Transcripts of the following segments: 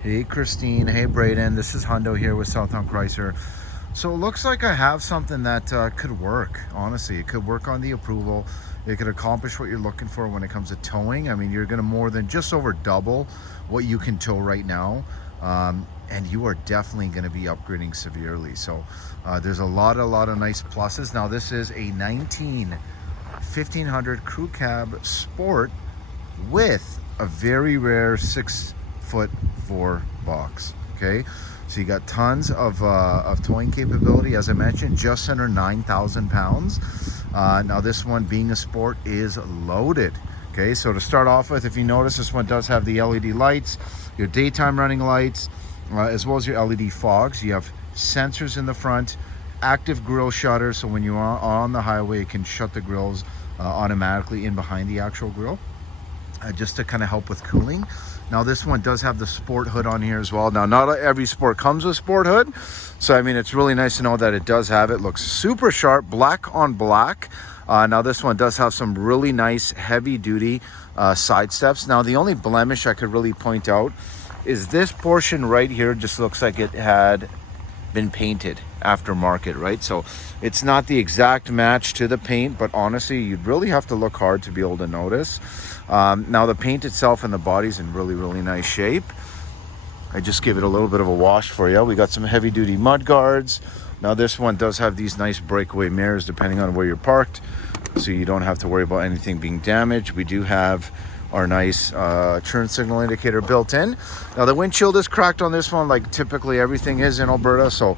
Hey Kristine, hey Brayden, this is Hundo here with Southbound Chrysler. So it looks like I have something that could work, honestly. It could work on the approval. It could accomplish what you're looking for when it comes to towing. I mean, you're gonna more than just over double what you can tow right now. And you are definitely gonna be upgrading severely. So there's a lot of nice pluses. Now this is a 1500 crew cab sport with a very rare 6'4" box. Okay, so you got tons of towing capability. As I mentioned, just under 9,000 pounds. Now this one, being a sport, is loaded. Okay, so to start off with, if you notice, this one does have the LED lights, your daytime running lights, as well as your LED fogs. You have sensors in the front, active grille shutter, so when you are on the highway, it can shut the grills automatically in behind the actual grill, just to kind of help with cooling. Now this one does have the sport hood on here as well. Now not every sport comes with sport hood, so I mean it's really nice to know that it does have it. Looks super sharp, black on black. Now this one does have some really nice heavy duty side steps. Now the only blemish I could really point out is this portion right here just looks like it had been painted aftermarket, right? So it's not the exact match to the paint, but honestly you'd really have to look hard to be able to notice. Now the paint itself and the body's in really nice shape. I just give it a little bit of a wash for you. We got some heavy duty mud guards. Now this one does have these nice breakaway mirrors depending on where you're parked, so you don't have to worry about anything being damaged. We do have our nice turn signal indicator built in. Now the windshield is cracked on this one, like typically everything is in Alberta, so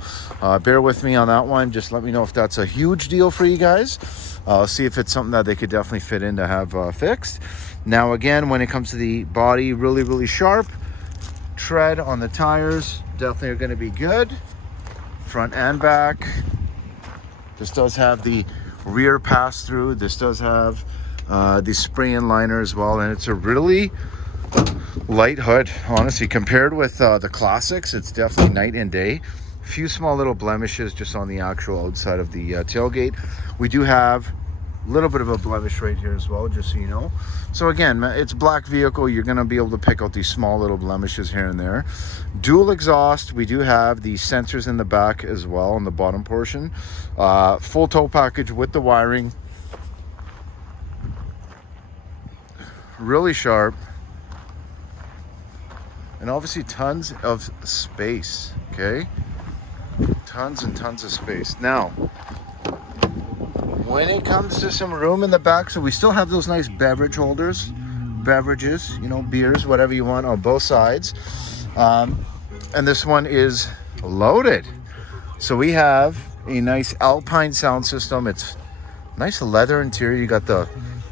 bear with me on that one. Just let me know if that's a huge deal for you guys. I'll see if it's something that they could definitely fit in to have fixed. Now again, when it comes to the body, really sharp. Tread on the tires definitely are going to be good, front and back. This does have the rear pass through. This does have the spray-in liner as well, and it's a really light hood, honestly. Compared with the classics, it's definitely night and day. A few small little blemishes just on the actual outside of the tailgate. We do have a little bit of a blemish right here as well, just so you know. So again, it's a black vehicle. You're going to be able to pick out these small little blemishes here and there. Dual exhaust. We do have the sensors in the back as well on the bottom portion. Full tow package with the wiring. Really sharp, and obviously tons of space. Okay, tons and tons of space. Now when it comes to some room in the back, so we still have those nice beverage holders, beverages, you know, beers, whatever you want, on both sides. And this one is loaded, so we have a nice Alpine sound system. It's nice leather interior. You got the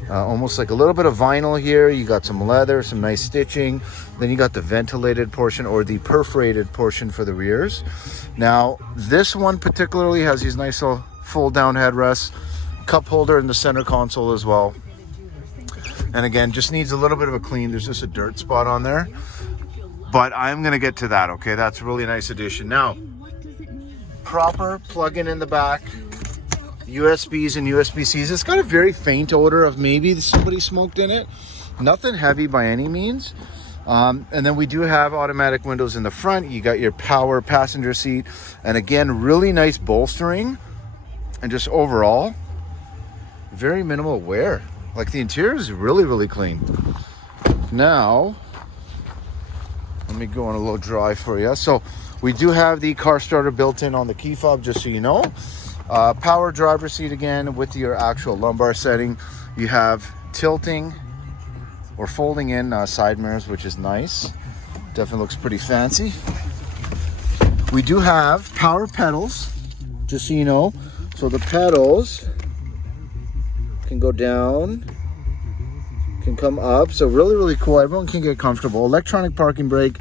almost like a little bit of vinyl here. You got some leather, some nice stitching. Then you got the ventilated portion, or the perforated portion, for the rears. Now this one particularly has these nice little fold down headrests, cup holder in the center console as well. And again, just needs a little bit of a clean. There's just a dirt spot on there, but I'm gonna get to that. Okay, that's a really nice addition. Now, proper plug-in in the back, USBs and USB-Cs. It's got a very faint odor of maybe somebody smoked in it. Nothing heavy by any means. And then we do have automatic windows in the front. You got your power passenger seat, and again, really nice bolstering, and just overall very minimal wear. Like the interior is really clean. Now let me go on a little drive for you. So we do have the car starter built in on the key fob, just so you know. Power driver seat again with your actual lumbar setting. You have tilting or folding in side mirrors, which is nice. Definitely looks pretty fancy. We do have power pedals, just so you know. So the pedals can go down, can come up. So really cool. Everyone can get comfortable. Electronic parking brake,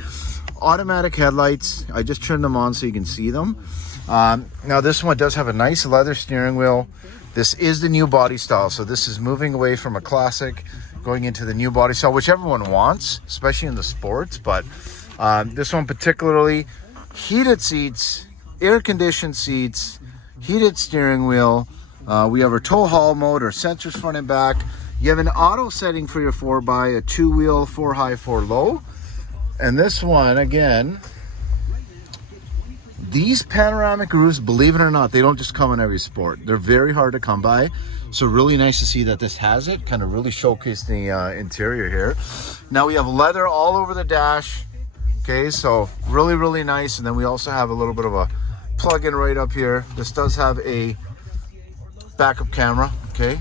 automatic headlights. I just turned them on so you can see them. Now this one does have a nice leather steering wheel. This is the new body style, so this is moving away from a classic, going into the new body style, which everyone wants, especially in the sports. But this one particularly, heated seats, air conditioned seats, heated steering wheel. We have our tow haul mode, our sensors front and back. You have an auto setting for your 4x, a 2-wheel, 4 high, 4 low. And this one, again, these panoramic roofs, believe it or not, they don't just come in every Sport. They're very hard to come by. So really nice to see that this has it. Kind of really showcase the interior here. Now we have leather all over the dash. Okay, so really, really nice. And then we also have a little bit of a plug-in right up here. This does have a backup camera, okay?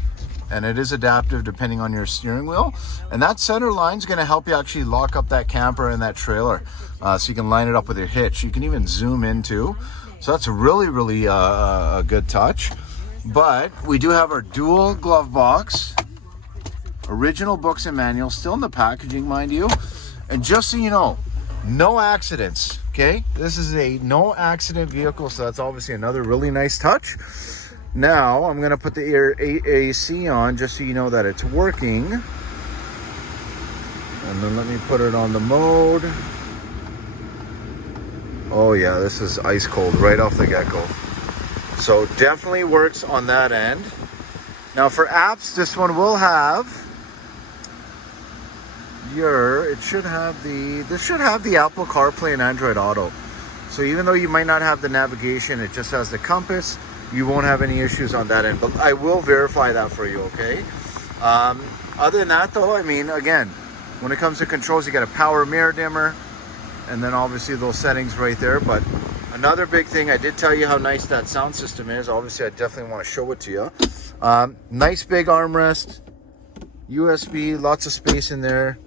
And it is adaptive depending on your steering wheel. And that center line is going to help you actually lock up that camper and that trailer. So you can line it up with your hitch. You can even zoom in too. So that's really, really a good touch. But we do have our dual glove box. Original books and manuals, still in the packaging, mind you. And just so you know, no accidents, okay? This is a no accident vehicle, so that's obviously another really nice touch. Now, I'm gonna put the AC on just so you know that it's working. And then let me put it on the mode. Oh yeah, this is ice cold right off the get-go. So definitely works on that end. Now for apps, this one will have this should have the Apple CarPlay and Android Auto. So even though you might not have the navigation, it just has the compass. You won't have any issues on that end, but I will verify that for you, okay? Other than that though, I mean, again, when it comes to controls, you got a power mirror dimmer, and then obviously those settings right there. But another big thing, I did tell you how nice that sound system is. Obviously, I definitely want to show it to you. Nice big armrest, USB, lots of space in there.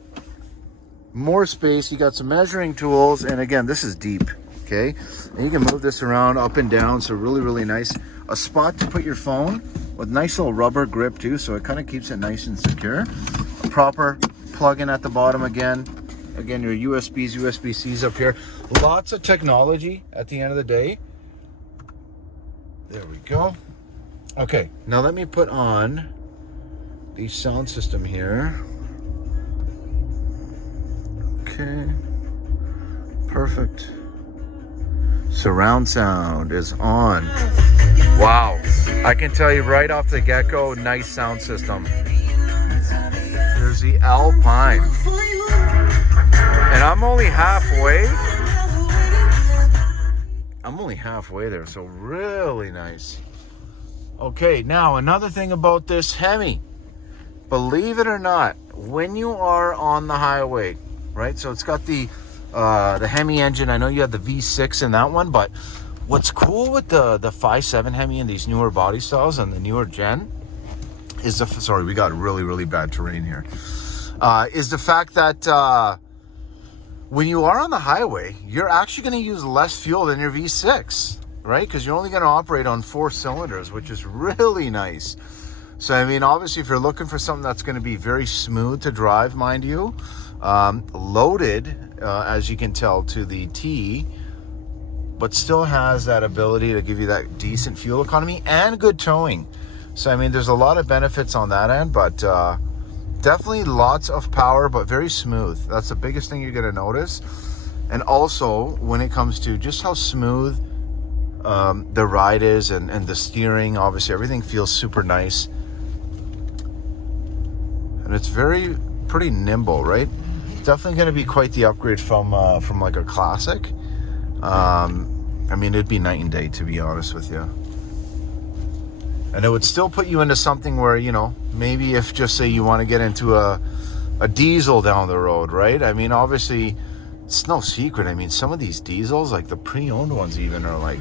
More space, you got some measuring tools, and again, this is deep, okay? And you can move this around up and down, so really, really nice. A spot to put your phone with nice little rubber grip too, so it kind of keeps it nice and secure. A proper plug-in at the bottom again. Again, your USBs, USB-Cs up here. Lots of technology at the end of the day. There we go. Okay, now let me put on the sound system here. Okay, perfect. Surround sound is on. Wow, I can tell you right off the get-go, nice sound system. There's the Alpine. And I'm only halfway there, so really nice. Okay, now another thing about this Hemi. Believe it or not, when you are on the highway, right? So it's got the Hemi engine. I know you have the V6 in that one, but what's cool with the 5.7 Hemi and these newer body styles and the newer gen is sorry, we got really, really bad terrain here. Is the fact that when you are on the highway, you're actually going to use less fuel than your V6, right? Because you're only going to operate on 4 cylinders, which is really nice. So, I mean, obviously, if you're looking for something that's going to be very smooth to drive, mind you, loaded, as you can tell, to the T, but still has that ability to give you that decent fuel economy and good towing. So, I mean, there's a lot of benefits on that end, but definitely lots of power, but very smooth. That's the biggest thing you're going to notice. And also, when it comes to just how smooth the ride is and the steering, obviously, everything feels super nice. And it's pretty nimble, right? Definitely going to be quite the upgrade from like a classic. I mean, it'd be night and day, to be honest with you. And it would still put you into something where, you know, maybe if just say you want to get into a diesel down the road, right? I mean, obviously, it's no secret. I mean, some of these diesels, like the pre-owned ones even, are like,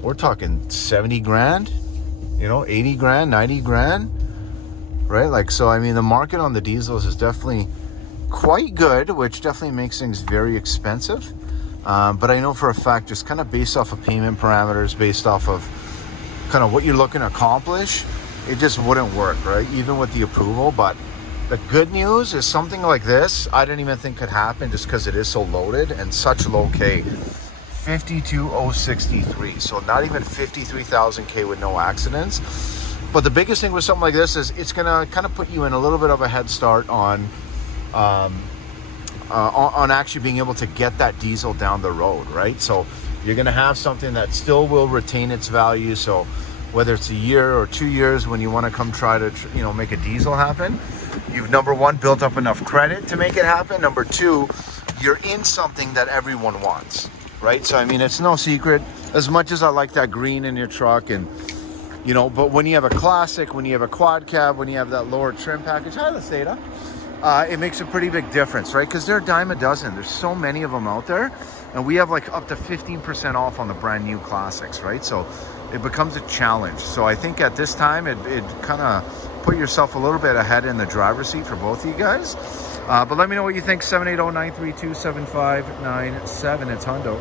we're talking 70 grand, you know, 80 grand, 90 grand, right? Like, so, I mean, the market on the diesels is definitely quite good, which definitely makes things very expensive. But I know for a fact, just kind of based off of payment parameters, based off of kind of what you're looking to accomplish, it just wouldn't work, right? Even with the approval. But the good news is something like this, I didn't even think could happen just because it is so loaded and such low K. 52,063, so not even 53,000 K with no accidents. But the biggest thing with something like this is it's gonna kind of put you in a little bit of a head start on actually being able to get that diesel down the road, right? So you're going to have something that still will retain its value. So whether it's a year or 2 years when you want to come try to, you know, make a diesel happen, you've, number one, built up enough credit to make it happen. Number two, you're in something that everyone wants, right? So, I mean, it's no secret, as much as I like that green in your truck, and, you know, but when you have a classic, when you have a quad cab, when you have that lower trim package, hi, Laseda, it makes a pretty big difference, right? Because they're a dime a dozen. There's so many of them out there, and we have like up to 15% off on the brand new classics, right? So it becomes a challenge. So I think at this time, it kind of put yourself a little bit ahead in the driver's seat for both of you guys. But let me know what you think. 780-932-7597. It's Hundo.